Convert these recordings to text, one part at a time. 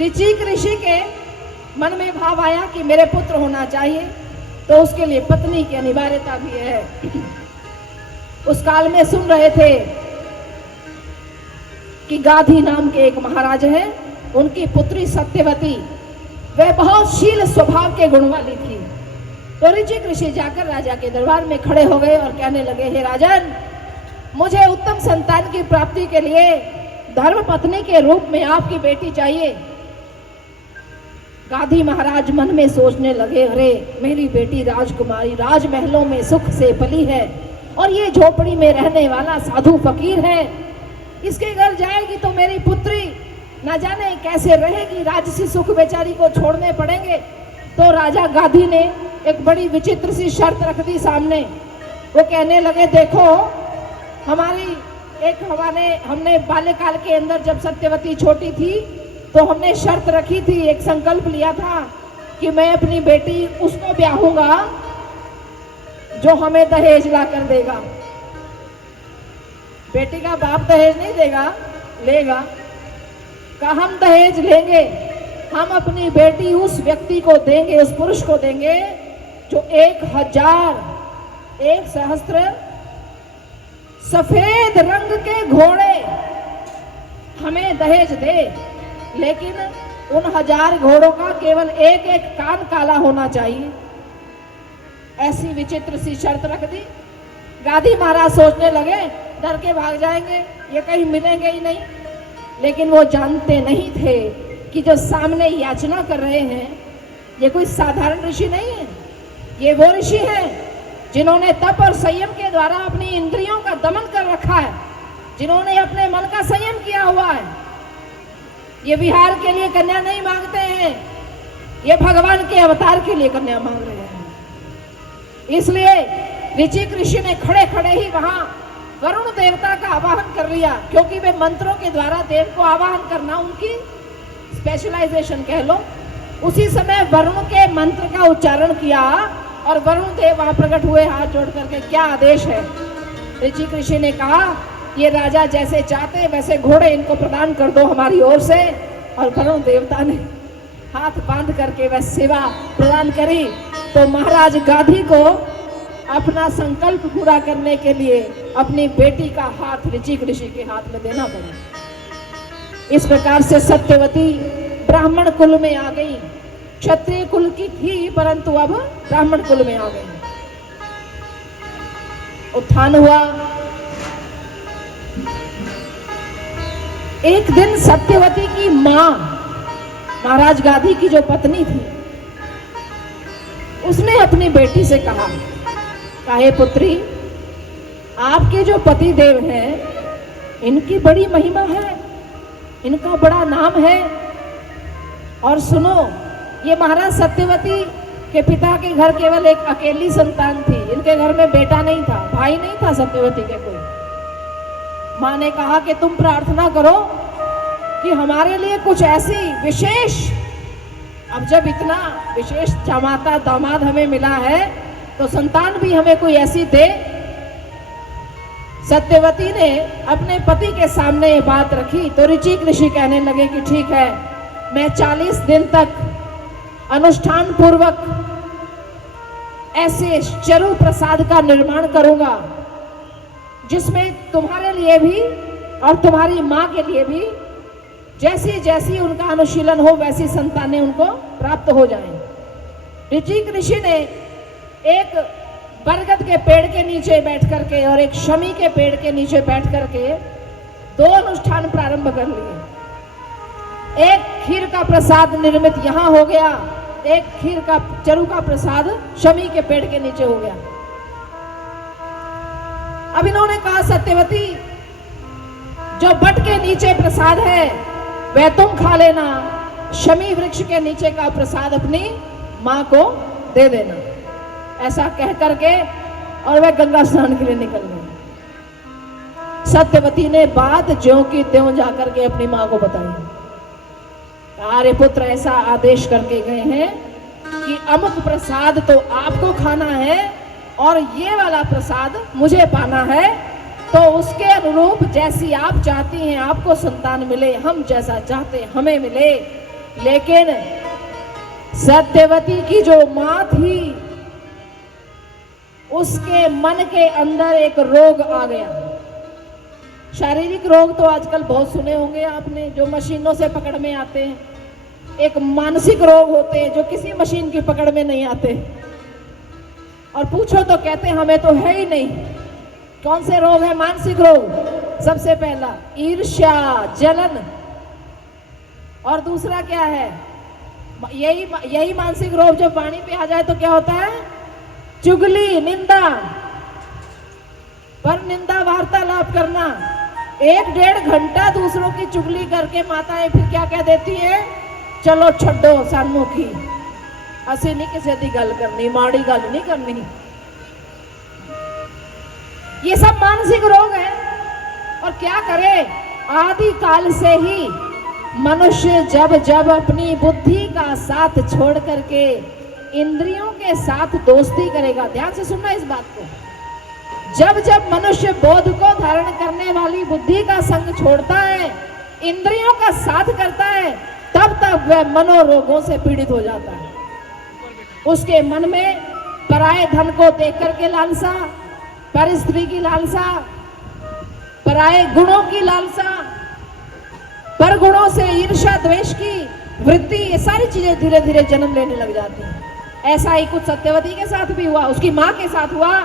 ऋचिक ऋषि के मन में भाव आया कि मेरे पुत्र होना चाहिए, तो उसके लिए पत्नी की अनिवार्यता भी है। उस काल में सुन रहे थे कि गाधी नाम के एक महाराज हैं, उनकी पुत्री सत्यवती, वह बहुत शील स्वभाव के गुण वाली थी। तो ऋचिक ऋषि जाकर राजा के दरबार में खड़े हो गए और कहने लगे, हे राजन, मुझे उत्तम संतान की प्राप्ति के लिए धर्म पत्नी के रूप में आपकी बेटी चाहिए। गाधी महाराज मन में सोचने लगे, अरे मेरी बेटी राजकुमारी राजमहलों में सुख से पली है और ये झोपड़ी में रहने वाला साधु फकीर है, इसके घर जाएगी तो मेरी पुत्री न जाने कैसे रहेगी, राजसी सुख बेचारी को छोड़ने पड़ेंगे। तो राजा गाधी ने एक बड़ी विचित्र सी शर्त रख दी सामने। वो कहने लगे, देखो हमने बाल्यकाल के अंदर जब सत्यवती छोटी थी तो हमने शर्त रखी थी, एक संकल्प लिया था कि मैं अपनी बेटी उसको ब्याहूंगा जो हमें दहेज ला कर देगा। बेटी का बाप दहेज नहीं देगा, लेगा का हम दहेज लेंगे, हम अपनी बेटी उस व्यक्ति को देंगे, उस पुरुष को देंगे जो 1,000 सफेद रंग के घोड़े हमें दहेज दे, लेकिन उन 1000 घोड़ों का केवल एक एक कान काला होना चाहिए। ऐसी विचित्र सी शर्त रख दी। गाधी महाराज सोचने लगे, डर के भाग जाएंगे, ये कहीं मिलेंगे ही नहीं। लेकिन वो जानते नहीं थे कि जो सामने याचना कर रहे हैं ये कोई साधारण ऋषि नहीं है, ये वो ऋषि हैं जिन्होंने तप और संयम के द्वारा अपनी इंद्रियों का दमन कर रखा है, जिन्होंने अपने मन का संयम किया हुआ है। ये विहार के लिए कन्या नहीं मांगते हैं, ये भगवान के अवतार के लिए कन्या मांग रहे हैं। इसलिए ऋचिक ऋषि ने खड़े खड़े ही वहां वरुण देवता का आवाहन कर लिया, क्योंकि वे मंत्रों के द्वारा देव को आवाहन करना उनकी स्पेशलाइजेशन कह लो। उसी समय वरुण के मंत्र का उच्चारण किया और वरुण देव वहां प्रकट हुए हाथ जोड़ करके, क्या आदेश है? ऋचिक ऋषि ने कहा, ये राजा जैसे चाहते वैसे घोड़े इनको प्रदान कर दो हमारी ओर से। और वरुण देवता ने हाथ बांध करके वह सेवा प्रदान करी। तो महाराज गाधी को अपना संकल्प पूरा करने के लिए अपनी बेटी का हाथ ऋचिक ऋषि के हाथ में देना पड़ा। इस प्रकार से सत्यवती ब्राह्मण कुल में आ गई। क्षत्रिय कुल की थी परंतु अब ब्राह्मण कुल में आ गई। उत्थान हुआ। एक दिन सत्यवती की मां, महाराज गाधी की जो पत्नी थी, उसने अपनी बेटी से कहा, हे पुत्री, आपके जो पति देव हैं इनकी बड़ी महिमा है, इनका बड़ा नाम है। और सुनो, ये महाराज सत्यवती के पिता के घर केवल एक अकेली संतान थी, इनके घर में बेटा नहीं था, भाई नहीं था सत्यवती के कोई। मां ने कहा कि तुम प्रार्थना करो कि हमारे लिए कुछ ऐसी विशेष, अब जब इतना विशेष जमाता दामाद हमें मिला है तो संतान भी हमें कोई ऐसी दे। सत्यवती ने अपने पति के सामने ये बात रखी तो ऋचिक ऋषि कहने लगे कि ठीक है, मैं 40 दिन तक अनुष्ठान पूर्वक ऐसे चरु प्रसाद का निर्माण करूंगा जिसमें तुम्हारे लिए भी और तुम्हारी मां के लिए भी जैसी जैसी उनका अनुशीलन हो वैसी संतानें उनको प्राप्त हो जाएं। ऋचिक ऋषि ने एक बरगद के पेड़ के नीचे बैठ करके और एक शमी के पेड़ के नीचे बैठ करके 2 अनुष्ठान प्रारंभ कर लिए। एक खीर का प्रसाद निर्मित यहां हो गया, एक खीर का चरु का प्रसाद शमी के पेड़ के नीचे हो गया। अब इन्होंने कहा, सत्यवती, जो बट के नीचे प्रसाद है वह तुम खा लेना, शमी वृक्ष के नीचे का प्रसाद अपनी मां को दे देना। ऐसा कह करके और वह गंगा स्नान के लिए निकल गए। सत्यवती ने बात ज्यों की त्यों जाकर के अपनी मां को बताई। अरे पुत्र, ऐसा आदेश करके गए हैं कि अमुक प्रसाद तो आपको खाना है और ये वाला प्रसाद मुझे पाना है, तो उसके अनुरूप जैसी आप चाहती हैं आपको संतान मिले, हम जैसा चाहते हैं हमें मिले। लेकिन सत्यवती की जो मां थी, उसके मन के अंदर एक रोग आ गया। शारीरिक रोग तो आजकल बहुत सुने होंगे आपने, जो मशीनों से पकड़ में आते हैं। एक मानसिक रोग होते हैं जो किसी मशीन की पकड़ में नहीं आते, और पूछो तो कहते हैं हमें तो है ही नहीं। कौन से रोग है? मानसिक रोग। सबसे पहला ईर्ष्या, जलन, और दूसरा क्या है? यही मानसिक रोग जो वाणी पे आ जाए तो क्या होता है? चुगली, निंदा, पर निंदा वार्तालाप करना। 1-1.5 घंटा दूसरों की चुगली करके माताएं फिर क्या कह देती है? चलो छड्डो सानू की, असी नहीं किसी की गल करनी, माड़ी गल नहीं करनी। ये सब मानसिक रोग है। और क्या करे? आदि काल से ही मनुष्य जब जब अपनी बुद्धि का साथ छोड़ करके इंद्रियों के साथ दोस्ती करेगा, ध्यान से सुनना इस बात को, जब जब मनुष्य बोध को धारण करने वाली बुद्धि का संग छोड़ता है, इंद्रियों का साथ करता है, तब तक वह मनोरोगों से पीड़ित हो जाता है। उसके मन में पराये धन को देख करके लालसा, पर स्त्री की लालसा, पराये गुणों की लालसा, पर गुणों से ईर्ष्या, द्वेष की वृत्ति, ये सारी चीजें धीरे धीरे जन्म लेने लग जाती हैं। ऐसा ही कुछ सत्यवती के साथ भी हुआ, उसकी माँ के साथ हुआ।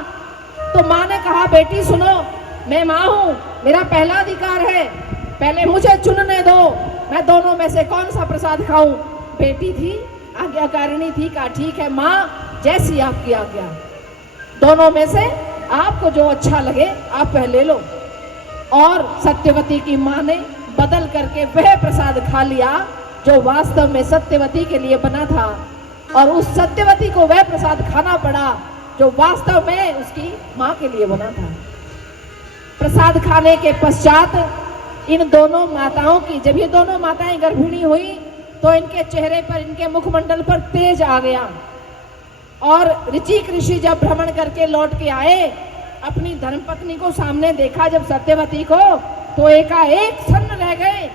तो माँ ने कहा, बेटी सुनो, मैं माँ हूं, मेरा पहला अधिकार है, पहले मुझे चुनने दो, मैं दोनों में से कौन सा प्रसाद खाऊं। बेटी थी, आज्ञाकारिणी थी, कहा ठीक है माँ, जैसी आपकी आज्ञा, दोनों में से आपको जो अच्छा लगे आप पहले लो। और सत्यवती की माँ ने बदल करके वह प्रसाद खा लिया जो वास्तव में सत्यवती के लिए बना था, और उस सत्यवती को वह प्रसाद खाना पड़ा जो वास्तव में उसकी माँ के लिए बना था। प्रसाद खाने के पश्चात इन दोनों माताओं की, जब ये दोनों माताएं गर्भिणी हुई तो इनके चेहरे पर, इनके मुखमंडल पर तेज आ गया। और ऋचिक ऋषि जब भ्रमण करके लौट के आए, अपनी धर्मपत्नी को सामने देखा जब सत्यवती को, तो एकाएक सन्न रह गए।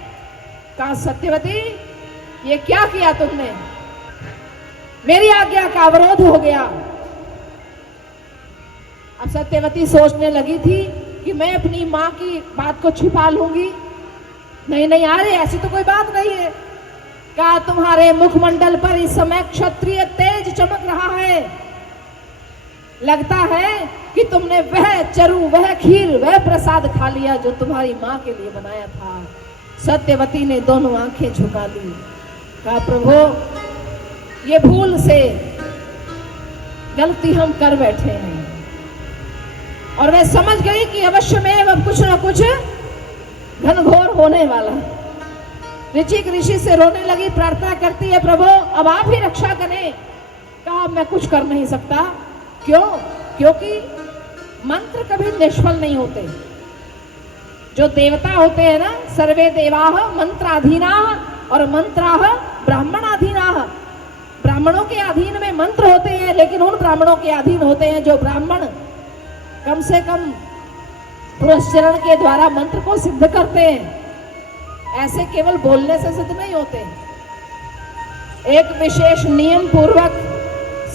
कहा, सत्यवती ये क्या किया तुमने? मेरी आज्ञा का अवरोध हो गया। अब सत्यवती सोचने लगी थी कि मैं अपनी माँ की बात को छिपा लूंगी। नहीं नहीं, अरे ऐसी तो कोई बात नहीं है। कहा, तुम्हारे मुखमंडल पर इस समय क्षत्रिय तेज चमक रहा है, लगता है कि तुमने वह चरु, वह खीर, वह प्रसाद खा लिया जो तुम्हारी माँ के लिए बनाया था। सत्यवती ने दोनों आंखें झुका ली। कहा, प्रभु ये भूल से गलती हम कर बैठे हैं। और वह समझ गई कि अवश्य में अब कुछ न कुछ घनघोर होने वाला है। ऋचिक ऋषि से रोने लगी, प्रार्थना करती है, प्रभु अब आप ही रक्षा करें। कहा, मैं कुछ कर नहीं सकता। क्यों? क्योंकि मंत्र कभी निष्फल नहीं होते। जो देवता होते हैं ना, सर्वे देवाः मंत्राधीनाः और मंत्राः ब्राह्मणाधीनाः। ब्राह्मणों के अधीन में मंत्र होते हैं, लेकिन उन ब्राह्मणों के अधीन होते हैं जो ब्राह्मण कम से कम पुरस्चरण के द्वारा मंत्र को सिद्ध करते हैं। ऐसे केवल बोलने से सिद्ध नहीं होते। एक विशेष नियम पूर्वक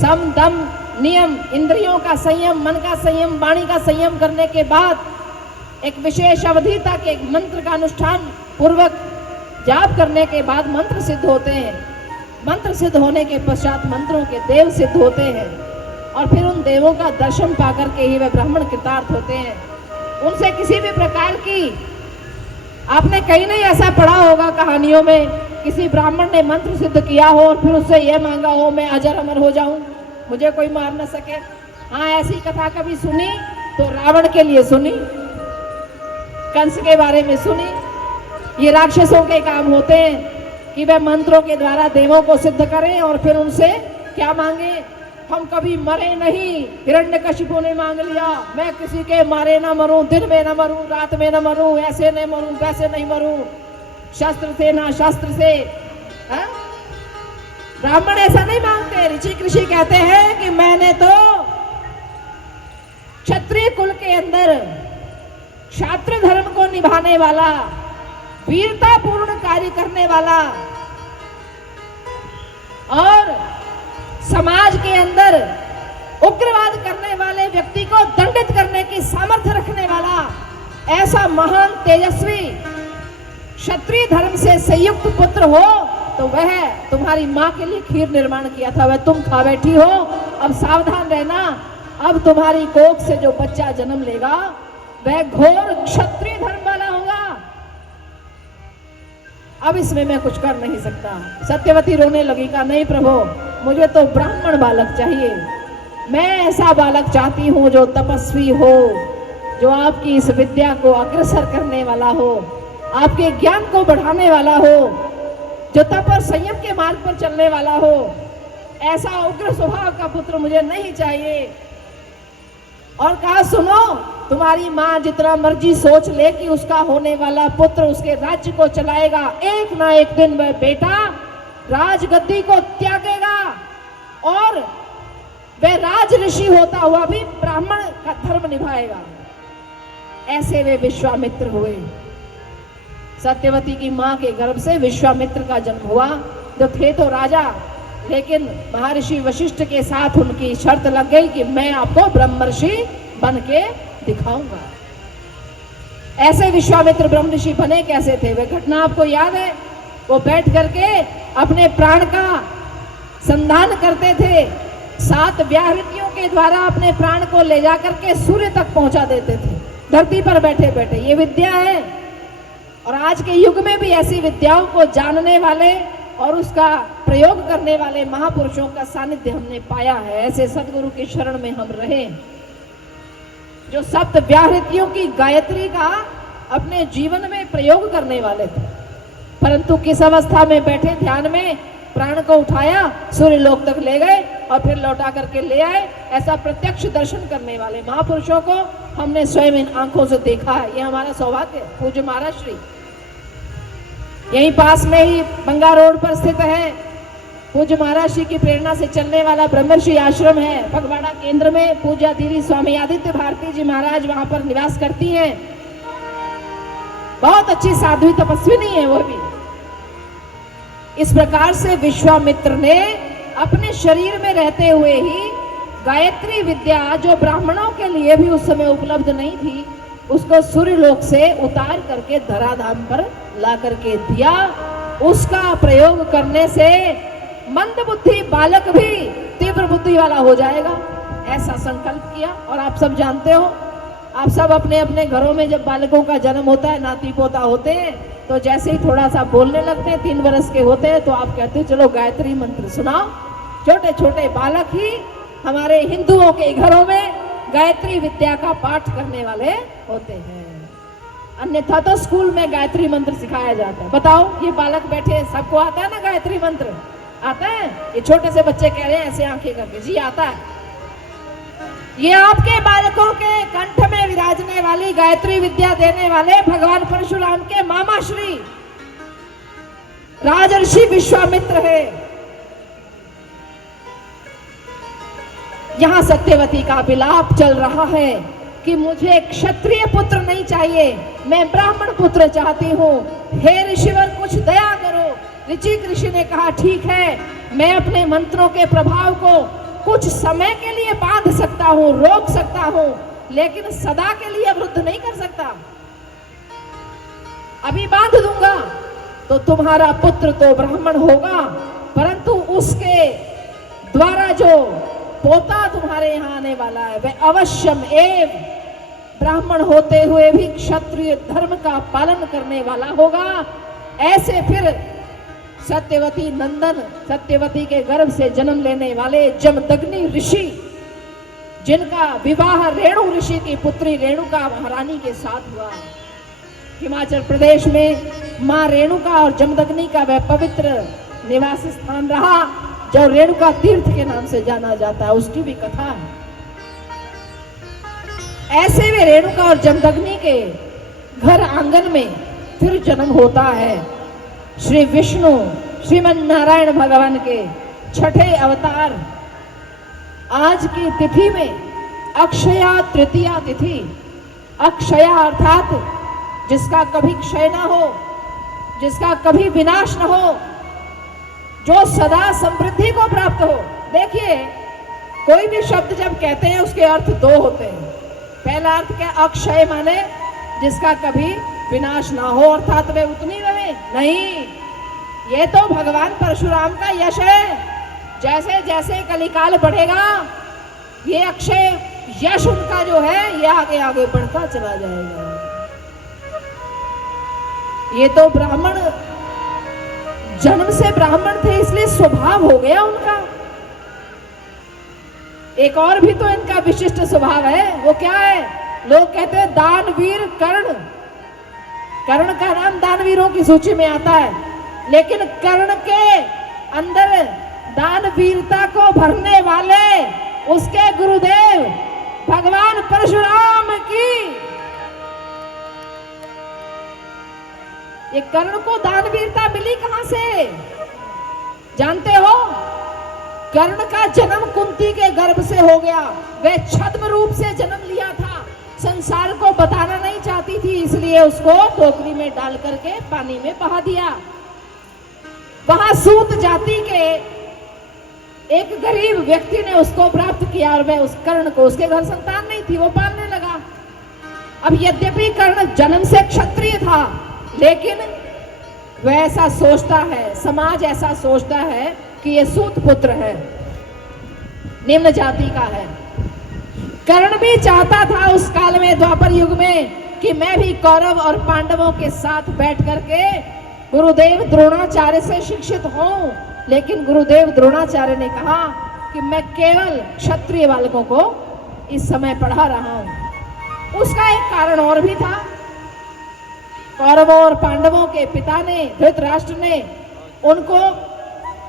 सम दम नियम, इंद्रियों का संयम, मन का संयम, वाणी का संयम करने के बाद एक विशेष अवधि तक एक मंत्र का अनुष्ठान पूर्वक जाप करने के बाद मंत्र सिद्ध होते हैं। मंत्र सिद्ध होने के पश्चात मंत्रों के देव सिद्ध होते हैं, और फिर उन देवों का दर्शन पाकर के ही वे ब्राह्मण कृतार्थ होते हैं। उनसे किसी भी प्रकार की, आपने कहीं नहीं ऐसा पढ़ा होगा कहानियों में, किसी ब्राह्मण ने मंत्र सिद्ध किया हो और फिर उससे यह मांगा हो मैं अजर अमर हो जाऊं, मुझे कोई मार न सके। हाँ, ऐसी कथा कभी सुनी तो रावण के लिए सुनी, कंस के बारे में सुनी। ये राक्षसों के काम होते हैं कि वे मंत्रों के द्वारा देवों को सिद्ध करें और फिर उनसे क्या मांगे, हम कभी मरे नहीं। हिरण्यकशिपु ने मांग लिया, मैं किसी के मारे ना मरूं, दिन में ना मरूं, रात में ना मरूं, ऐसे नहीं मरूं, वैसे नहीं मरूं, शस्त्र से ना शास्त्र से। ब्राह्मण ऐसा नहीं मांगते। ऋषिक ऋषि कहते हैं कि मैंने तो क्षत्रिय कुल के अंदर क्षात्र धर्म को निभाने वाला, वीरता पूर्ण कार्य करने वाला और समाज के अंदर उग्रवाद करने वाले व्यक्ति को दंडित करने की सामर्थ्य रखने वाला ऐसा महान तेजस्वी क्षत्रिय धर्म से संयुक्त पुत्र हो तो वह तुम्हारी माँ के लिए खीर निर्माण किया था, वह तुम खा बैठी हो। अब सावधान रहना, अब तुम्हारी कोख से जो बच्चा जन्म लेगा वह घोर क्षत्रिय धर्म वाला होगा। अब इसमें मैं कुछ कर नहीं सकता। सत्यवती रोने लगी, का नहीं प्रभु, मुझे तो ब्राह्मण बालक चाहिए। मैं ऐसा बालक चाहती हूँ जो तपस्वी हो, जो आपकी इस विद्या को अग्रसर करने वाला हो, आपके ज्ञान को बढ़ाने वाला हो, जो तप और संयम के मार्ग पर चलने वाला हो। ऐसा उग्र स्वभाव का पुत्र मुझे नहीं चाहिए। और कहा, सुनो, तुम्हारी माँ जितना मर्जी सोच ले कि उसका होने वाला पुत्र उसके राज्य को चलाएगा, एक ना एक दिन वह बेटा राजगद्दी को त्यागेगा और वह राज ऋषि होता हुआ भी ब्राह्मण का धर्म निभाएगा। ऐसे वे विश्वामित्र हुए। सत्यवती की मां के गर्भ से विश्वामित्र का जन्म हुआ, जो थे तो राजा, लेकिन महर्षि वशिष्ठ के साथ उनकी शर्त लग गई कि मैं आपको ब्रह्मर्षि बन के दिखाऊंगा। ऐसे विश्वामित्र ब्रह्मर्षि बने कैसे थे, वह घटना आपको याद है। वो बैठ करके अपने प्राण का संधान करते थे, 7 व्याहृतियों के द्वारा अपने प्राण को ले जाकर के सूर्य तक पहुंचा देते थे, धरती पर बैठे बैठे। ये विद्या है। और आज के युग में भी ऐसी विद्याओं को जानने वाले और उसका प्रयोग करने वाले महापुरुषों का सानिध्य हमने पाया है। ऐसे सदगुरु की शरण में हम रहे, जो 7 व्याहृतियों की गायत्री का अपने जीवन में प्रयोग करने वाले थे। परंतु किस अवस्था में बैठे ध्यान में, प्राण को उठाया, सूर्य लोक तक ले गए और फिर लौटा करके ले आए। ऐसा प्रत्यक्ष दर्शन करने वाले महापुरुषों को हमने स्वयं इन आंखों से देखा है। ये हमारा सौभाग्य है। पूज्य महाराज श्री यहीं पास में ही बंगा रोड पर स्थित है। पूज्य महाराज श्री की प्रेरणा से चलने वाला ब्रह्मर्षि आश्रम है फगवाड़ा केंद्र में। पूज्य दीदी स्वामी आदित्य भारती जी महाराज वहां पर निवास करती हैं। बहुत अच्छी साध्वी तपस्विनी है वो भी। इस प्रकार से विश्वामित्र ने अपने शरीर में रहते हुए ही गायत्री विद्या, जो ब्राह्मणों के लिए भी उस समय उपलब्ध नहीं थी, उसको सूर्य लोक से उतार करके धराधाम पर ला करके दिया। उसका प्रयोग करने से मंद बुद्धि बालक भी तीव्र बुद्धि वाला हो जाएगा, ऐसा संकल्प किया। और आप सब जानते हो, आप सब अपने अपने घरों में जब बालकों का जन्म होता है, नाती पोता होते हैं, तो जैसे ही थोड़ा सा बोलने लगते हैं, 3 वर्ष के होते हैं, तो आप कहते हैं चलो गायत्री मंत्र सुनाओ। छोटे छोटे बालक ही हमारे हिंदुओं के घरों में गायत्री विद्या का पाठ करने वाले होते हैं। अन्यथा तो स्कूल में गायत्री मंत्र सिखाया जाता है। बताओ, ये बालक बैठे, सबको आता है ना गायत्री मंत्र? आता है? ये छोटे से बच्चे कह रहे हैं ऐसे आंखें करके, जी आता है। ये आपके बालकों के कंठ में विराजने वाली गायत्री विद्या देने वाले भगवान परशुराम के मामा श्री राजर्षि विश्वामित्र है। यहां सत्यवती का विलाप चल रहा है कि मुझे क्षत्रिय पुत्र नहीं चाहिए, मैं ब्राह्मण पुत्र चाहती हूँ। हे ऋषिवर, कुछ दया करो। ऋचिक ऋषि ने कहा, ठीक है, मैं अपने मंत्रों के प्रभाव को कुछ समय के लिए बांध सकता हूँ, रोक सकता हूँ, लेकिन सदा के लिए अवरुद्ध नहीं कर सकता। अभी बांध दूंगा तो तुम्हारा पुत्र तो ब्राह्मण होगा, परंतु उसके द्वारा जो पोता तुम्हारे यहाँ आने वाला है वह अवश्यम एव ब्राह्मण होते हुए भी क्षत्रिय धर्म का पालन करने वाला होगा। ऐसे फिर सत्यवती नंदन, सत्यवती के गर्भ से जन्म लेने वाले जमदग्नि ऋषि, जिनका विवाह रेणु ऋषि की पुत्री रेणुका महारानी के साथ हुआ। हिमाचल प्रदेश में मां रेणुका और जमदग्नि का वह पवित्र निवास स्थान रहा, जो रेणुका तीर्थ के नाम से जाना जाता है, उसकी भी कथा है। ऐसे वे रेणुका और जमदग्नि के घर आंगन में फिर जन्म होता है श्री विष्णु श्रीमन नारायण भगवान के 6ठे अवतार। आज की तिथि में अक्षया तृतीया तिथि, अक्षया अर्थात जिसका कभी क्षय ना हो, जिसका कभी विनाश न हो, जो सदा समृद्धि को प्राप्त हो। देखिए, कोई भी शब्द जब कहते हैं उसके अर्थ दो होते हैं। पहला अर्थ क्या? अक्षय माने जिसका कभी विनाश ना हो, अर्थात वे उतनी रहे। नहीं, ये तो भगवान परशुराम का यश है। जैसे जैसे कलिकाल बढ़ेगा, ये अक्षय यश उनका जो है ये आगे आगे बढ़ता चला जाएगा। ये तो ब्राह्मण, जन्म से ब्राह्मण थे, इसलिए स्वभाव हो गया उनका। एक और भी तो इनका विशिष्ट स्वभाव है, वो क्या है? लोग कहते हैं दानवीर कर्ण। कर्ण का नाम दानवीरों की सूची में आता है, लेकिन कर्ण के अंदर दानवीरता को भरने वाले उसके गुरुदेव भगवान परशुराम की, ये कर्ण को दानवीरता मिली कहां से जानते हो? कर्ण का जन्म कुंती के गर्भ से हो गया। वह छद्म रूप से जन्म लिया था, संसार को बताना नहीं चाहती थी, इसलिए उसको टोकरी में डाल करके पानी में बहा दिया। वहां सूत जाति के एक गरीब व्यक्ति ने उसको प्राप्त किया और वह उस कर्ण को, उसके घर संतान नहीं थी, वो पालने लगा। अब यद्यपि कर्ण जन्म से क्षत्रिय था, लेकिन वह ऐसा सोचता है, समाज ऐसा सोचता है कि ये सूत पुत्र है, निम्न जाति का है। कर्ण भी चाहता था उस काल में, द्वापर युग में, कि मैं भी कौरव और पांडवों के साथ बैठ करके गुरुदेव द्रोणाचार्य से शिक्षित हूं, लेकिन गुरुदेव द्रोणाचार्य ने कहा कि मैं केवल क्षत्रिय बालकों को इस समय पढ़ा रहा हूं। उसका एक कारण और भी था। कौरवों और पांडवों के पिता ने, धृतराष्ट्र ने, उनको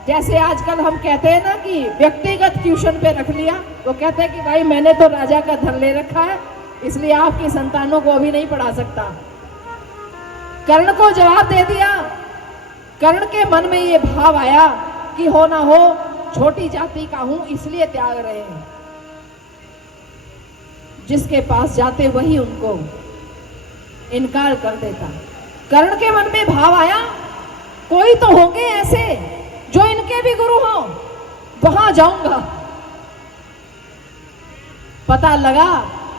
जैसे आजकल हम कहते हैं ना कि व्यक्तिगत ट्यूशन पे रख लिया। वो कहते हैं कि भाई मैंने तो राजा का धन ले रखा है, इसलिए आपकी संतानों को अभी नहीं पढ़ा सकता। कर्ण को जवाब दे दिया। कर्ण के मन में ये भाव आया कि हो ना हो छोटी जाति का हूं, इसलिए त्याग रहे हैं। जिसके पास जाते वही उनको इनकार कर देता। कर्ण के मन में भाव आया, कोई तो होंगे ऐसे जो इनके भी गुरु हों, वहां जाऊंगा। पता लगा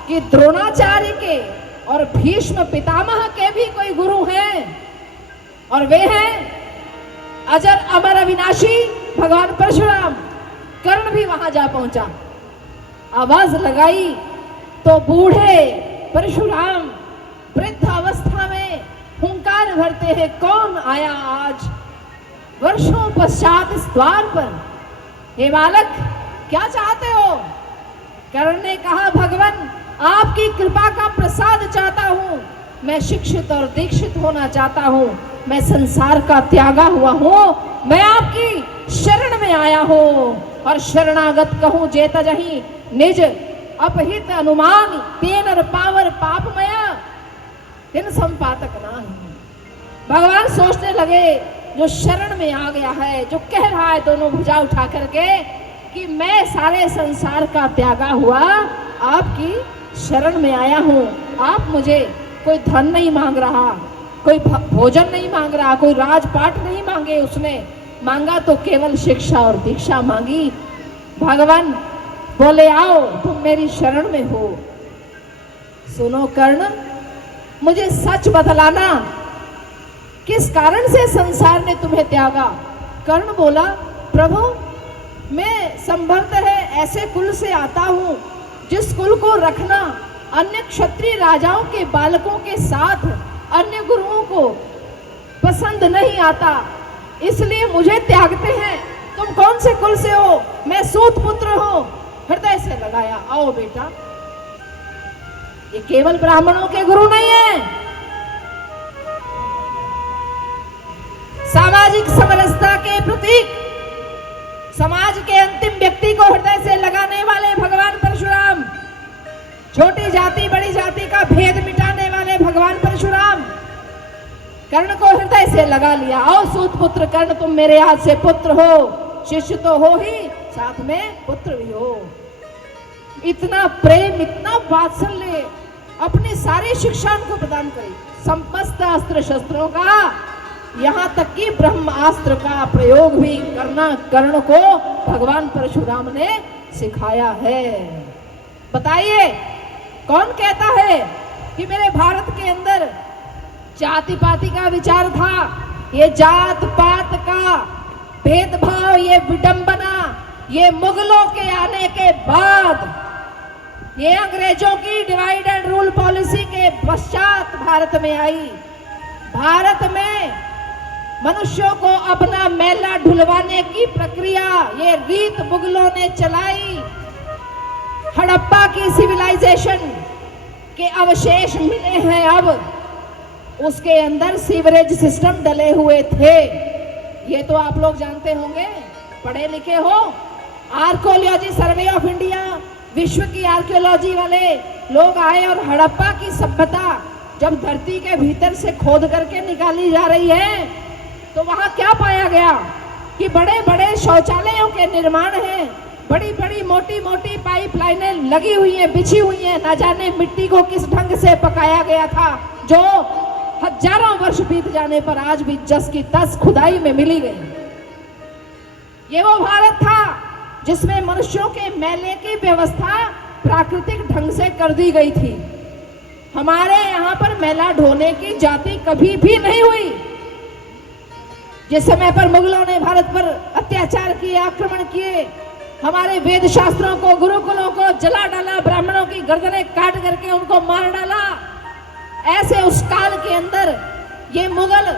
कि द्रोणाचार्य के और भीष्म पितामह के भी कोई गुरु हैं, और वे हैं अजर अमर अविनाशी भगवान परशुराम। कर्ण भी वहां जा पहुंचा। आवाज लगाई तो बूढ़े परशुराम वृद्ध अवस्था में हुंकार भरते हैं, कौन आया आज वर्षों पश्चात इस द्वार पर? हे बालक, क्या चाहते हो? कर्ण ने कहा, भगवान आपकी कृपा का प्रसाद चाहता हूं। मैं शिक्षित और दीक्षित होना चाहता हूं। मैं संसार का त्यागा हुआ हूं। मैं आपकी शरण में आया हूं, और शरणागत कहूं जेत जही निज अपहित अनुमान तेनर पावर पापमया तिन संपातक ना। भगवान सोचने लगे, जो शरण में आ गया है, जो कह रहा है दोनों भुजा उठा करके कि मैं सारे संसार का त्यागा हुआ आपकी शरण में आया हूं। आप मुझे कोई धन नहीं मांग रहा, कोई भोजन नहीं मांग रहा, कोई राजपाट नहीं मांगे उसने, मांगा तो केवल शिक्षा और दीक्षा मांगी। भगवान बोले, आओ तुम मेरी शरण में हो। सुनो कर्ण, मुझे सच बतलाना, किस कारण से संसार ने तुम्हें त्यागा? कर्ण बोला, प्रभु मैं संभवतः ऐसे कुल से आता हूं जिस कुल को रखना अन्य क्षत्रिय राजाओं के बालकों के साथ अन्य गुरुओं को पसंद नहीं आता, इसलिए मुझे त्यागते हैं। तुम कौन से कुल से हो? मैं सूत पुत्र हूं। हृदय से लगाया, आओ बेटा, ये केवल ब्राह्मणों के गुरु नहीं है, सामाजिक समरसता के प्रतीक, समाज के अंतिम व्यक्ति को हृदय से लगाने वाले भगवान परशुराम, छोटी जाति बड़ी जाति का भेद मिटाने वाले भगवान परशुराम। कर्ण को हृदय से लगा लिया। आओ सूत पुत्र कर्ण, तुम मेरे हाथ से पुत्र हो, शिष्य तो हो ही, साथ में पुत्र भी हो। इतना प्रेम, इतना वात्सल्य, अपनी सारी शिक्षा उनको प्रदान करी। समस्त अस्त्र शस्त्रों का यहाँ तक कि ब्रह्मास्त्र का प्रयोग भी करना कर्ण को भगवान परशुराम ने सिखाया है। बताइए कौन कहता है कि मेरे भारत के अंदर जाति पाति का विचार था? ये जात पात का भेदभाव, ये विडंबना, ये मुगलों के आने के बाद, ये अंग्रेजों की डिवाइड एंड रूल पॉलिसी के पश्चात भारत में आई। भारत में मनुष्यों को अपना मैला ढुलवाने की प्रक्रिया, ये रीत मुगलों ने चलाई। हड़प्पा की सिविलाइजेशन के अवशेष मिले हैं अब, उसके अंदर सीवरेज सिस्टम डले हुए थे। ये तो आप लोग जानते होंगे, पढ़े लिखे हो। आर्कोलॉजी सर्वे ऑफ इंडिया, विश्व की आर्कियोलॉजी वाले लोग आए और हड़प्पा की सभ्यता जब धरती के भीतर से खोद करके निकाली जा रही है तो वहां क्या पाया गया कि बड़े बड़े शौचालयों के निर्माण हैं, बड़ी बड़ी मोटी मोटी पाइपलाइनें लगी हुई हैं, बिछी हुई हैं। न जाने मिट्टी को किस ढंग से पकाया गया था, जो हजारों वर्ष बीत जाने पर आज भी जस की तस खुदाई में मिली गई। ये वो भारत था जिसमें मनुष्यों के मैले की व्यवस्था प्राकृतिक ढंग से कर दी गई थी। हमारे यहाँ पर मैला ढोने की जाति कभी भी नहीं हुई। जिस समय पर मुगलों ने भारत पर अत्याचार किए, आक्रमण किए, हमारे वेद शास्त्रों को, गुरुकुलों को जला डाला, ब्राह्मणों की गर्दनें काट करके उनको मार डाला, ऐसे उस काल के अंदर ये मुगल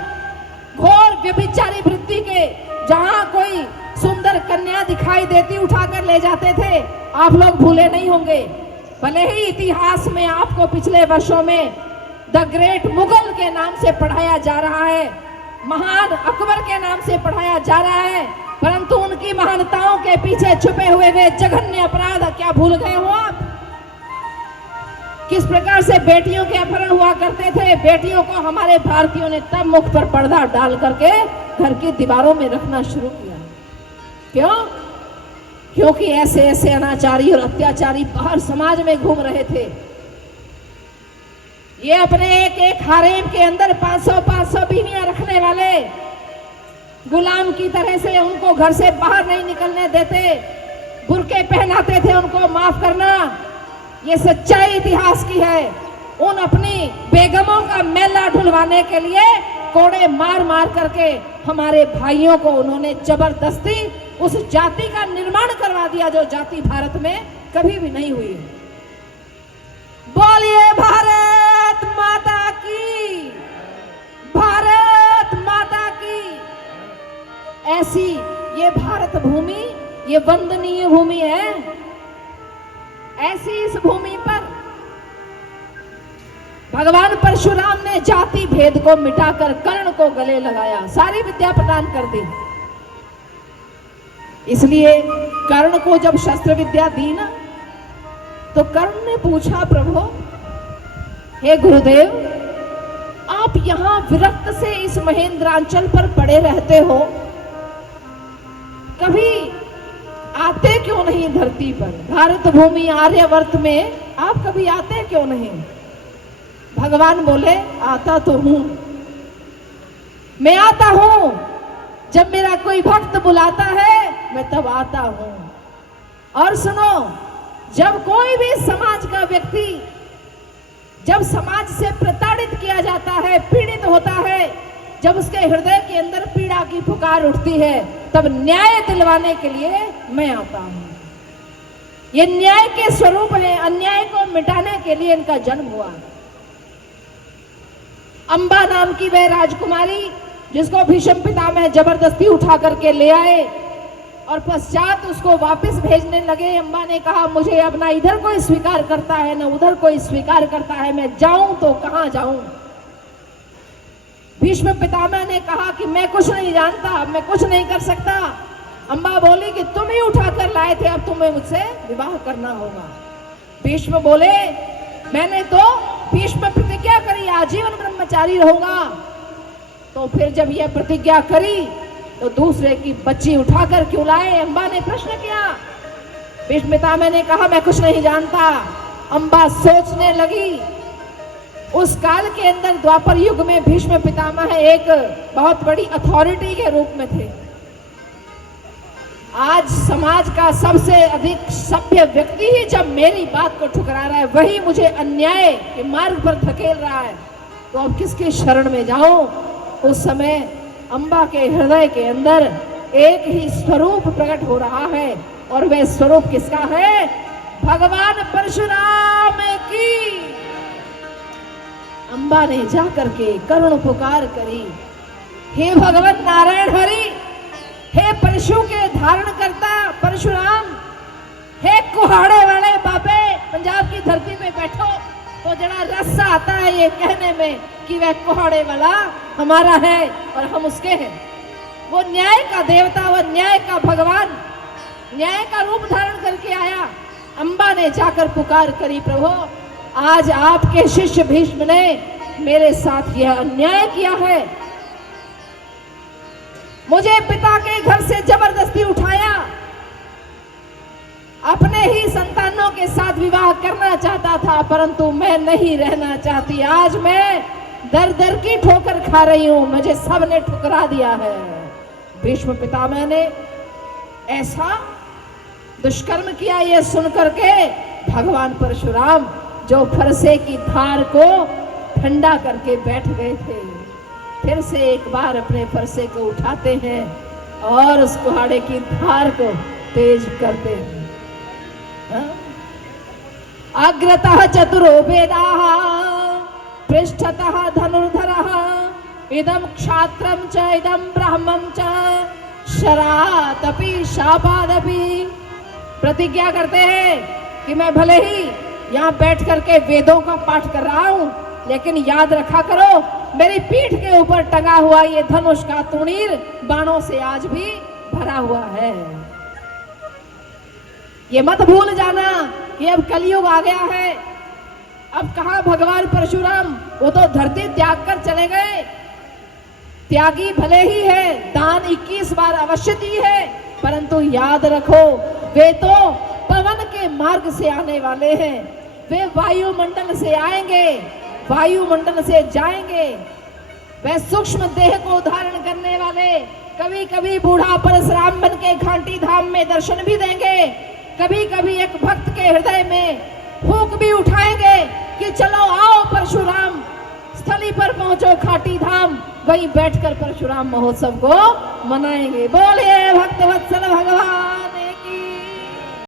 घोर व्यभिचारी वृत्ति के, जहां कोई सुंदर कन्या दिखाई देती उठाकर ले जाते थे। आप लोग भूले नहीं होंगे, भले ही इतिहास में आपको पिछले वर्षों में द ग्रेट मुगल के नाम से पढ़ाया जा रहा है, महान अकबर के नाम से पढ़ाया जा रहा है, परंतु उनकी महानताओं के पीछे छुपे हुए वे जघन्य अपराध क्या भूल गए हो आप? किस प्रकार से बेटियों के अपहरण हुआ करते थे। बेटियों को हमारे भारतीयों ने तब मुख पर पर्दा डाल करके घर की दीवारों में रखना शुरू किया। क्यों? क्योंकि ऐसे ऐसे अनाचारी और अत्याचारी बाहर समाज में घूम रहे थे। ये अपने एक एक हारेम के अंदर 500 बीवियां रखने वाले गुलाम की तरह से उनको घर से बाहर नहीं निकलने देते, बुर्के पहनाते थे उनको। माफ करना, ये सच्चाई इतिहास की है। उन अपनी बेगमों का मैला ढुलवाने के लिए कोड़े मार मार करके हमारे भाइयों को उन्होंने जबरदस्ती उस जाति का निर्माण करवा दिया जो जाति भारत में कभी भी नहीं हुई। बोलिए भारत माता की, भारत माता की। ऐसी ये भारत भूमि, ये वंदनीय भूमि है। ऐसी इस भूमि पर भगवान परशुराम ने जाति भेद को मिटाकर कर्ण को गले लगाया, सारी विद्या प्रदान कर दी। इसलिए कर्ण को जब शस्त्र विद्या दी ना, तो कर्ण ने पूछा, प्रभु हे गुरुदेव, आप यहां विरक्त से इस महेंद्रांचल पर पड़े रहते हो, कभी आते क्यों नहीं धरती पर? भारत भूमि आर्यवर्त में आप कभी आते क्यों नहीं? भगवान बोले, आता तो हूं, मैं आता हूं। जब मेरा कोई भक्त बुलाता है मैं तब आता हूं। और सुनो, जब कोई भी समाज का व्यक्ति, जब समाज से प्रताड़ित किया जाता है, पीड़ित होता है, जब उसके हृदय के अंदर पीड़ा की पुकार उठती है, तब न्याय दिलवाने के लिए मैं आता हूं। ये न्याय के स्वरूप है, अन्याय को मिटाने के लिए इनका जन्म हुआ। अंबा नाम की वह राजकुमारी जिसको भीष्म पितामह जबरदस्ती उठा करके ले आए और पश्चात उसको वापस भेजने लगे। अंबा ने कहा, मुझे अब ना इधर कोई स्वीकार करता है ना उधर कोई स्वीकार करता है, मैं जाऊं तो कहां जाऊं? भीष्म पितामह ने कहा कि मैं कुछ नहीं जानता, मैं कुछ नहीं कर सकता। अंबा बोली कि तुम ही उठा कर लाए थे, अब तुम्हें मुझसे विवाह करना होगा। भीष्म बोले, मैंने तो भीष्म प्रतिज्ञा करी आजीवन ब्रह्मचारी रहूंगा। तो फिर जब यह प्रतिज्ञा करी तो दूसरे की बच्ची उठाकर क्यों लाए? अंबा ने प्रश्न किया। भीष्म पितामह ने कहा, मैं कुछ नहीं जानता। अंबा सोचने लगी, उस काल के अंदर द्वापर युग में भीष्म पितामह एक बहुत बड़ी अथॉरिटी के रूप में थे। आज समाज का सबसे अधिक सभ्य व्यक्ति ही जब मेरी बात को ठुकरा रहा है, वही मुझे अन्याय के मार्ग पर धकेल रहा है, तो अब किसके शरण में जाऊं? उस समय अंबा के हृदय के अंदर एक ही स्वरूप प्रकट हो रहा है, और वह स्वरूप किसका है? भगवान परशुराम की। अंबा ने जाकर के करुण पुकार करी, हे भगवान नारायण हरि, हे परशु के धारण करता परशुराम, हे कुहाड़े वाले बाबे, पंजाब की धरती में बैठो तो जरा रस्सा आता है ये कहने में कि वह कुहाड़े वाला हमारा है और हम उसके हैं। वो न्याय का देवता, वो न्याय का भगवान, न्याय का रूप धारण करके आया। अंबा ने जाकर पुकार करी, प्रभु आज आपके शिष्य भीष्म ने मेरे साथ यह अन्याय किया है, मुझे पिता के घर से जबरदस्ती उठाया, अपने ही संतानों के साथ विवाह करना चाहता था, परंतु मैं नहीं रहना चाहती। आज मैं दर दर की ठोकर खा रही हूं, मुझे सबने ठुकरा दिया है। भीष्म पितामह ने ऐसा दुष्कर्म किया, यह सुनकर के भगवान परशुराम जो फरसे की धार को ठंडा करके बैठ गए थे, फिर से एक बार अपने फरसे को उठाते हैं और उस कुहाड़े की धार को तेज करते हैं। अग्रतः चतुरो वेदाः पृष्ठतः धनुर्धरः इदं क्षात्रं च इदं ब्राह्मं च शरादपि शापादपि। प्रतिज्ञा करते हैं कि मैं भले ही यहाँ बैठ करके वेदों का पाठ कर रहा हूं, लेकिन याद रखा करो मेरी पीठ के ऊपर टंगा हुआ ये धनुष का तुणीर बाणों से आज भी भरा हुआ है। ये मत भूल जाना कि अब कलयुग आ गया है। अब कहा भगवान परशुराम, वो तो धरती त्याग कर चले गए, त्यागी भले ही है, दान 21 बार अवश्य दी है, परंतु याद रखो वे तो पवन के मार्ग से आने वाले हैं, वे वायुमंडल से आएंगे, वायुमंडल से जाएंगे। वे सूक्ष्म देह को धारण करने वाले कभी कभी बूढ़ा परशुराम बन के घाटी धाम में दर्शन भी देंगे, कभी कभी एक भक्त के हृदय में फूंक भी उठाएंगे कि चलो आओ परशुराम स्थली पर पहुंचो घाटी धाम, वहीं बैठकर परशुराम महोत्सव को मनाएंगे। बोलिए भक्त वत्सल भगवान